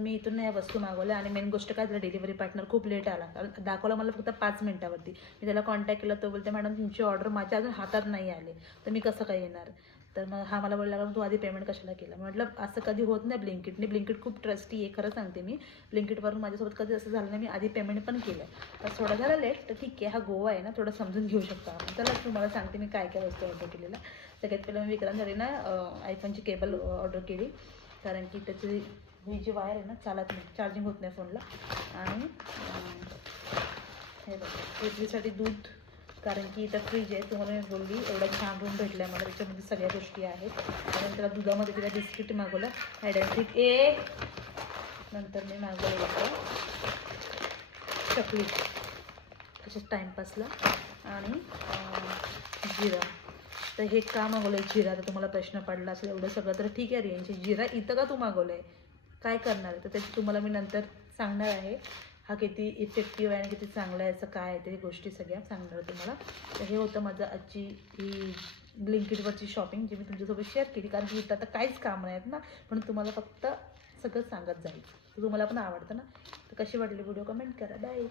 मी इथून नाही वस्तू मागवल्या आणि मेन गोष्ट काय झालं, डिलिव्हरी पार्टनर खूप लेट आला. कारण दाखवला मला फक्त 5 मिनिटावरती. मी त्याला कॉन्टॅक्ट केला, तो बोलते मॅडम तुमची ऑर्डर माझ्या अजून हातात नाही आले, तर मी कसं काय येणार. तर मग हा मला बोलला तू आधी पेमेंट कशाला केलं. म्हटलं असं कधी होत नाही ब्लिंकिटने. ब्लिंकिट खूप ट्रस्टी आहे, खरं सांगते मी. ब्लिंकिटवरून माझ्यासोबत कधी असं झालं नाही, मी आधी पेमेंट पण केलं. तर थोडं झालं लेट, तर ठीक आहे, हा गोवा आहे ना, थोडं समजून घेऊ शकतो आपण. चला तुम्हाला सांगते मी काय काय वस्तू ऑर्डर केलेल्या. सगळ्यात पहिलं मी विक्रांतसाठी ना आयफोनची केबल ऑर्डर केली, कारण की त्याची ही जी वायर आहे ना चालत नाही, चार्जिंग होत नाही फोनला. आणि हे बघा इडलीसाठी दूध, कारण की इथं फ्रीज आहे. तुम्हाला मी बोलली एवढा छान रूम भेटला आहे मला, त्याच्यामध्ये सगळ्या गोष्टी आहेत. आणि त्याला दुधामध्ये तिला बिस्किट मागवलं ॲडॅन्टिक नंतर मी मागवलं होतं चॉकलेट तसेच टाईमपासला. आणि जिरा. तर हे का मागवलं आहे जिरा, तर तुम्हाला प्रश्न पडला असेल एवढं सगळं, तर ठीक आहे रियांची जिरा इथं का तू मागवलं आहे, काय करणार आहे, तर त्याची तुम्हाला मी नंतर सांगणार आहे. हा किती इफेक्टिव्ह आहे आणि किती चांगला आहे, असं काय आहे ते गोष्टी सगळ्या सांगणार तुम्हाला. तर हे होतं माझं आजची ही ब्लिंकिटवरची शॉपिंग, जी मी तुमच्यासोबत शेअर केली. कारण की इथं आता काहीच काम नाहीत ना, पण तुम्हाला फक्त सगळं सांगत जाईल. तर तुम्हाला पण आवडतं ना. तर कशी वाटली व्हिडिओ कमेंट करा. बाय.